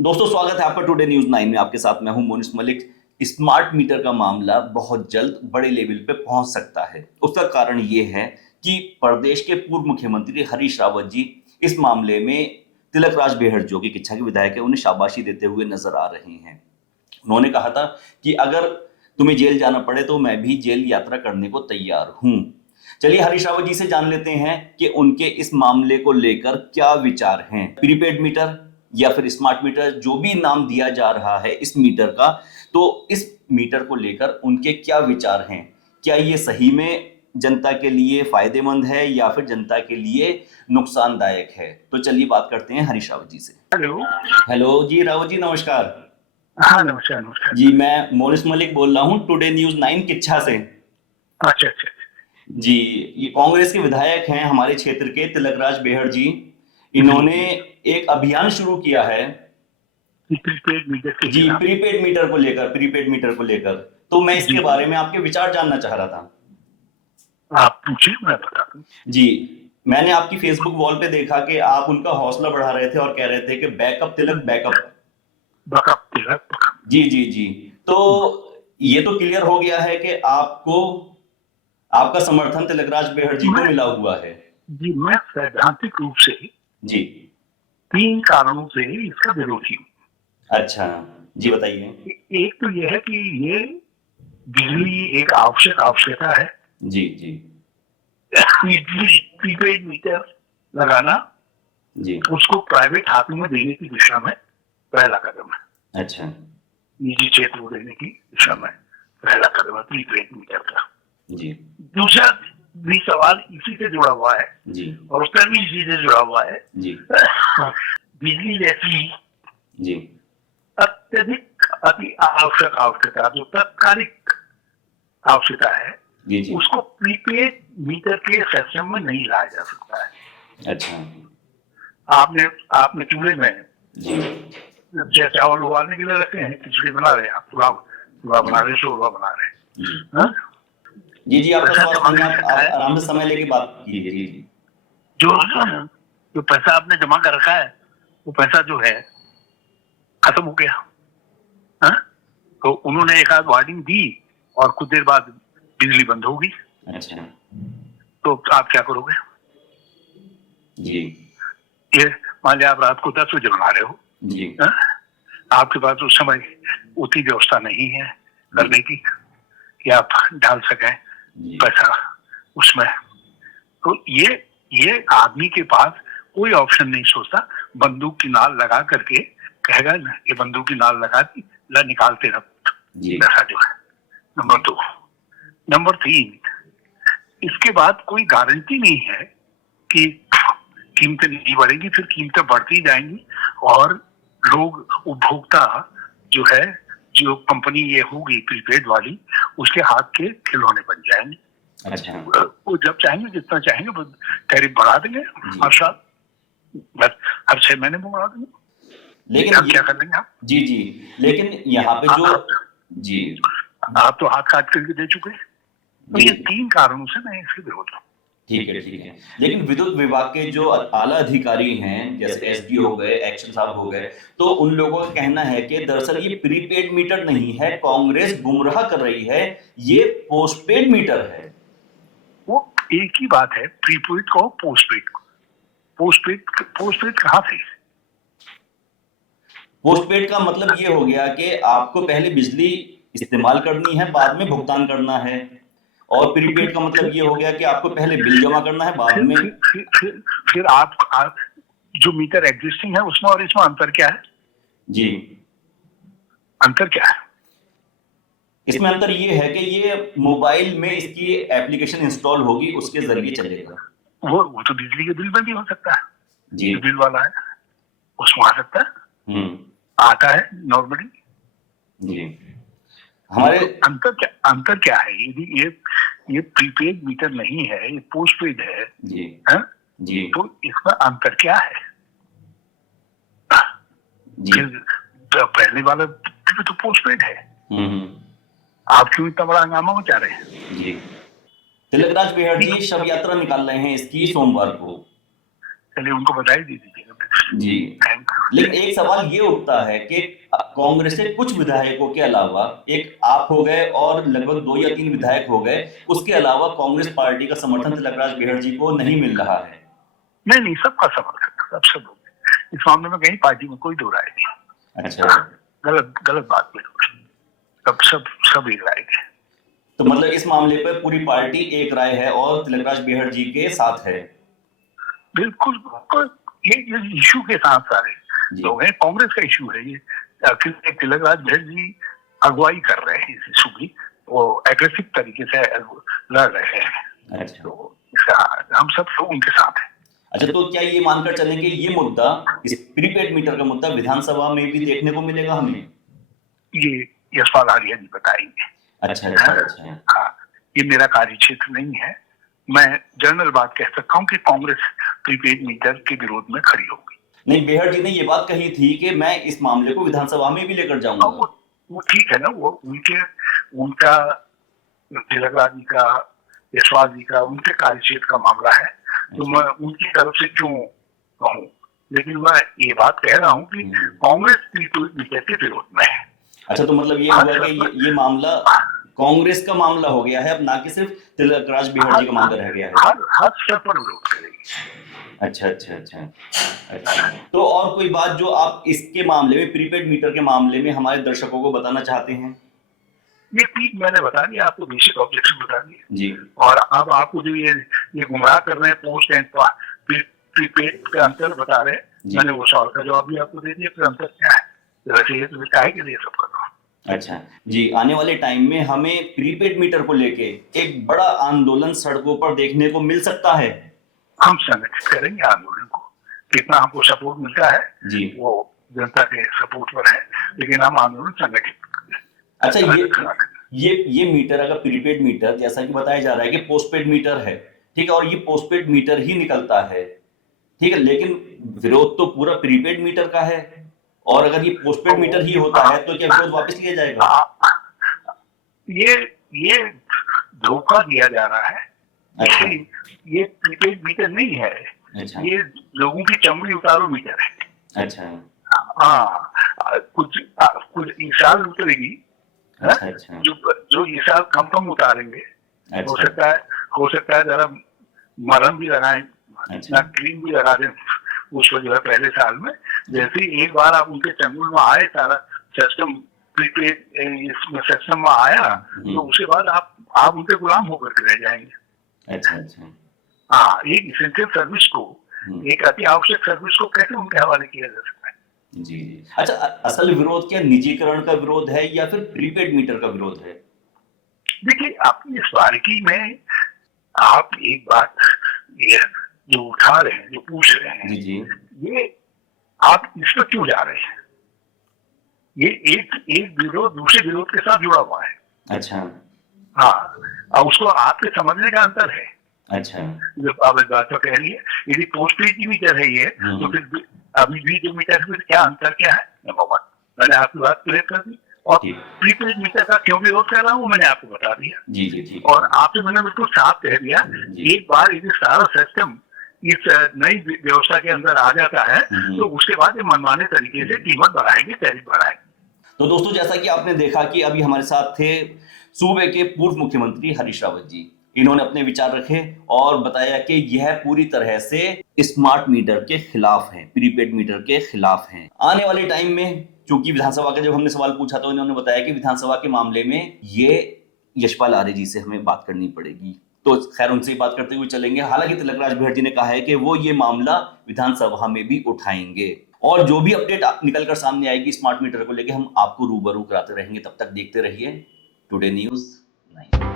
दोस्तों, स्वागत है आपका टुडे न्यूज़ 9 में। आपके साथ मैं हूं मोनिस मलिक। स्मार्ट मीटर का मामला बहुत जल्द बड़े लेवल पे पहुंच सकता है। उसका कारण ये है कि प्रदेश के पूर्व मुख्यमंत्री हरीश रावत जी इस मामले में तिलक राज बेहड़, जो कि किच्छा के विधायक है, उन्हें शाबाशी देते हुए नजर आ रहे हैं। उन्होंने कहा था कि अगर तुम्हें जेल जाना पड़े तो मैं भी जेल यात्रा करने को तैयार हूं। चलिए हरीश रावत जी से जान लेते हैं कि उनके इस मामले को लेकर क्या विचार हैं। प्रीपेड मीटर या फिर स्मार्ट मीटर, जो भी नाम दिया जा रहा है इस मीटर का, तो इस मीटर को लेकर उनके क्या विचार हैं। क्या ये सही में जनता के लिए फायदेमंद है या फिर जनता के लिए नुकसानदायक है? तो चलिए बात करते हैं हरीश रावत जी से। हेलो। हेलो जी, रावत जी नमस्कार। हाँ, नमस्कार नमस्कार। जी, मैं मोनिस मलिक बोल रहा हूँ टुडे न्यूज़ 9 किच्छा से। अच्छा अच्छा। जी, ये कांग्रेस के विधायक हैं हमारे क्षेत्र के, तिलक राज बेहड़ जी। जी इन्होंने जी। एक अभियान शुरू किया है। प्रीपेड मीटर के जी, खिलाफ। प्रीपेड मीटर को लेकर। तो मैं जी इसके जी। बारे में आपके विचार जानना चाह रहा था। आप पूछिए, मैं बता दूं। जी, मैंने आपकी फेसबुक वॉल पे देखा कि आप उनका हौसला बढ़ा रहे थे और कह रहे थे कि बैकअप तिलक बैकअप। बकअप तिलक बकअप। जी जी जी। तो ये तो क्लियर हो गया है कि आपको आपका समर्थन तिलकराज बेहड़ जी को मैं मिला हुआ है। जी मैं सैद्धांतिक रूप से जी। 3 कारणों से इसका विरोधी हूँ। अच्छा, जी बताइए। एक तो यह है कि ये बिजली एक आवश्यक आवश्यकता है। जी जी बिजली प्रीपेड मीटर लगाना जी। उसको प्राइवेट हाथों में देने की दिशा में पहला कदम है। अच्छा। निजी क्षेत्र को देने की दिशा में पहला कदम है प्रीपेड मीटर का। जी दूसरा भी सवाल इसी से जुड़ा हुआ है जी और उत्तर भी इसी से जुड़ा हुआ है। जी बिजली जैसी जी अत्यधिक अति आवश्यक आवश्यकता, जो तत्कालिक आवश्यकता है, जी जी। उसको प्रीपेड मीटर के सिस्टम में नहीं लाया जा सकता है। अच्छा। आपने आपने चूल्हे में जी चावल उबालने के लिए रखे हैं, खिचड़ी बना रहे हैं, आप पुलाव पुलाव बना रहे हैं, शोरबा बना रहे हैं। जी हाँ? जी जी, आपका पैसा स्वास्थ्य जमा नहीं, कर रखा आप है, आराम से समय लेके बात कीजिए। जी जी जो जो पैसा आपने जमा कर रखा है, वो पैसा जो है खत्म हो गया। हाँ? तो उन्होंने एक आध वार्निंग दी और कुछ देर बाद बिजली बंद होगी। अच्छा। तो आप क्या करोगे? जी ये मान लिया आप रात को 10 बजे बना रहे हो। जी हाँ? आपके पास उस समय उतनी व्यवस्था नहीं है करने की कि आप डाल सकें जी पैसा उसमें। तो ये आदमी के पास कोई ऑप्शन नहीं सोचता, बंदूक की नाल लगा करके कहेगा ना, ये बंदूक की नाल लगा दी, ला निकालते रह जी पैसा जो है। नंबर 2। नंबर 3, इसके बाद कोई गारंटी नहीं है कि कीमतें नहीं बढ़ेगी, फिर कीमतें बढ़ती जाएंगी और लोग, उपभोक्ता जो है, जो कंपनी ये होगी प्रीपेड वाली, उसके हाथ के खिलौने बन जाएंगे। अच्छा। वो जब चाहेंगे, जितना चाहेंगे वो टैरिफ बढ़ा देंगे हर साल, बस हर 6 महीने में बढ़ा देंगे। लेकिन अब ये, क्या कर लेंगे आप? जी जी, लेकिन यहाँ पे जो, जी आप तो हाथ काट करके दे चुके हैं। तो जी ये 3 कारणों से मैं इसके विरोध हूँ। ठीक है ठीक है। लेकिन विद्युत विभाग के जो आला अधिकारी हैं, जैसे एसडी हो गए, एक्शन साहब हो गए, तो उन लोगों का कहना है कि दरअसल ये प्रीपेड मीटर नहीं है, कांग्रेस गुमराह कर रही है, ये पोस्टपेड मीटर है। वो एक ही बात है, प्रीपेड को पोस्टपेड को। पोस्टपेड पोस्टपेड कहाँ से? पोस्टपेड का मतलब ये हो गया कि आपको पहले बिजली इस्तेमाल करनी है, बाद में भुगतान करना है। और तो प्रीपेड का मतलब ये हो गया कि आपको पहले बिल जमा करना है, बाद फिर में। फिर फिर फिर, फिर आप जो मीटर एग्जिस्टिंग है उसमें और इसमें अंतर क्या है? जी, अंतर क्या है? इसमें अंतर ये है कि ये मोबाइल में इसकी एप्लीकेशन इंस्टॉल होगी, उसके जरिए चलेगा। वो तो बिजली के बिल में भी हो सकता है। जी जो बिल वाला है उसमें आ सकता है, हम्म। आता है नॉर्मली। जी हमारे, तो अंतर क्या है? ये प्रीपेड मीटर नहीं है, ये पोस्टपेड है। जी हाँ? जी तो इसमें अंतर क्या है? जी फिर तो पहले वाला तो पोस्टपेड है। हम्म। आप क्यों इतना बड़ा हंगामा मचा रहे हैं? जी, तिलकराज बेहड़ जी शव यात्रा निकाल रहे हैं इसकी सोमवार को। चलिए उनको बधाई दे दीजिएगा। जी, लेकिन एक सवाल ये उठता है कि कांग्रेस के कुछ विधायकों के अलावा, एक आप हो गए और लगभग 2 या 3 विधायक हो गए, उसके अलावा कांग्रेस पार्टी का समर्थन तिलकराज बेहड़ जी को नहीं मिल रहा है। नहीं नहीं, सबका समर्थन, सब लोग इस मामले में कहीं पार्टी में कोई दो राय नहीं। अच्छा, गलत बात नहीं, सब एक राय के। तो मतलब इस मामले पर पूरी पार्टी एक राय है और तिलकराज बेहड़ जी के साथ है। बिल्कुल, ये इशू के साथ सारे जी, लोग हैं। कांग्रेस का इशू है ये, तिलकराज बेहड़ जी अगुवाई कर रहे हैं इस इशू की, वो एग्रेसिव तरीके से लड़ रहे हैं। अच्छा, तो हम सब लोग उनके साथ हैं। अच्छा, तो क्या ये मानकर चलें कि ये मुद्दा, इस प्रीपेड मीटर का मुद्दा विधानसभा में भी देखने को मिलेगा हमें? ये यशपाल आर्य जी बताएंगे। अच्छा, अच्छा, अच्छा। हाँ, ये मेरा कार्य क्षेत्र नहीं है। मैं जनरल बात कह सकता हूँ कि कांग्रेस प्रीपेड मीटर के विरोध में खड़ी होगी। नहीं, बेहड़ जी ने ये बात कही थी कि मैं इस मामले को विधानसभा में भी लेकर जाऊंगा। वो ठीक है ना, वो उनका तिलकराज जी का, यशपाल जी का, उनके कार्य क्षेत्र का मामला है, तो मैं उनकी तरफ से क्यों कहूँ। लेकिन मैं ये बात कह रहा हूँ कि कांग्रेस प्रीपेड मीटर के विरोध में है। अच्छा, तो मतलब ये हुआ कि ये मामला कांग्रेस का मामला हो गया है, अब ना कि सिर्फ तिलकराज बेहड़ जी का मामला रह गया है। हर स्तर पर विरोध करेगी। अच्छा, अच्छा, अच्छा, अच्छा। तो और कोई बात जो आप इसके मामले में, प्रीपेड मीटर के मामले में हमारे दर्शकों को बताना चाहते हैं? ये चीज मैंने बता दिया आपको, बेसिक ऑब्जेक्शन बता दिया जी, और अब आपको जो ये गुमराह कर रहे हैं, पोस्ट एंड प्रीपेड का अंतर बता रहे हैं, मैंने वो सवाल का जवाब भी आपको दे दिया, फिर अंतर क्या है, वैसे ये तो क्या है कि ये सब कर रहा हूँ। अच्छा जी, आने वाले टाइम में हमें प्रीपेड मीटर को लेके एक बड़ा आंदोलन सड़कों पर देखने को मिल सकता है। हम संगठित करेंगे आंदोलन को, कितना हमको सपोर्ट मिलता है जी, वो जनता के सपोर्ट पर है, लेकिन हम आंदोलन संगठित। अच्छा, ये मीटर, अगर प्रीपेड मीटर जैसा कि बताया जा रहा है कि पोस्टपेड मीटर है, ठीक है, और ये पोस्टपेड मीटर ही निकलता है, ठीक है, लेकिन विरोध तो पूरा प्रीपेड मीटर का है, और अगर ये पोस्टपेड मीटर ही होता है तो क्या विरोध वापस लिया जाएगा? ये धोखा दिया जा रहा है। अच्छा, ये प्रीपेड मीटर नहीं है, अच्छा, ये लोगों की चमड़ी उतारो मीटर है। अच्छा, हाँ, कुछ इंसान उतरेगी, अच्छा, अच्छा, जो ये साल कम उतारेंगे। अच्छा, हो सकता है जरा मरहम भी लगाएं, अच्छा, क्रीम भी लगा दें उसको जो है पहले साल में। जैसे ही एक बार आप उनके चंगुल में आए, सारा सिस्टम प्रीपेड इसमें सिस्टम में आया, तो उसके बाद आप उनके गुलाम होकर के रह जाएंगे। अच्छा, अच्छा, हाँ, एक इसेंशियल सर्विस को, एक अति आवश्यक सर्विस को कैसे उनके हवाले किया जा सकता है? जी, जी। अच्छा, असल विरोध क्या निजीकरण का विरोध है या फिर प्रीपेड मीटर का विरोध है? देखिए, आपकी इस बारीकी में आप एक बात ये जो उठा रहे हैं, जो पूछ रहे हैं, जी, जी, ये आप इस पर क्यों जा रहे हैं? ये एक विरोध दूसरे विरोध के साथ जुड़ा हुआ है। अच्छा, हाँ, अब उसको आपके समझने का अंतर है। अच्छा, जब आप इस बात को कह रही है, यदि पोस्टपेड की मीटर है ये, तो फिर अभी भी जो मीटर है क्या अंतर क्या है? नंबर वन, मैंने आपकी बात क्लियर कर दी। और प्रीपेड मीटर का क्यों विरोध कर रहा हूँ मैंने आपको बता दिया। जी, जी, जी, और आपसे मैंने बिल्कुल साफ कह दिया, एक बार यदि सारा सिस्टम इस नई व्यवस्था के अंदर आ जाता है, तो उसके बाद ये मनमाने तरीके से कीमत बढ़ाएंगे, टैरिफ बढ़ाएंगे। तो दोस्तों, जैसा कि आपने देखा कि अभी हमारे साथ थे सूबे के पूर्व मुख्यमंत्री हरीश रावत जी। इन्होंने अपने विचार रखे और बताया कि यह पूरी तरह से स्मार्ट मीटर के खिलाफ है, प्रीपेड मीटर के खिलाफ है। आने वाले टाइम में, चूंकि विधानसभा का जब हमने सवाल पूछा तो इन्होंने बताया कि विधानसभा के मामले में ये यशपाल आर्य जी से हमें बात करनी पड़ेगी, तो खैर उनसे बात करते हुए चलेंगे। हालांकि तिलकराज बेहड़ जी ने कहा है कि वो ये मामला विधानसभा में भी उठाएंगे और जो भी अपडेट निकलकर सामने आएगी स्मार्ट मीटर को लेकर हम आपको रूबरू कराते रहेंगे। तब तक देखते रहिए टुडे न्यूज़ 9।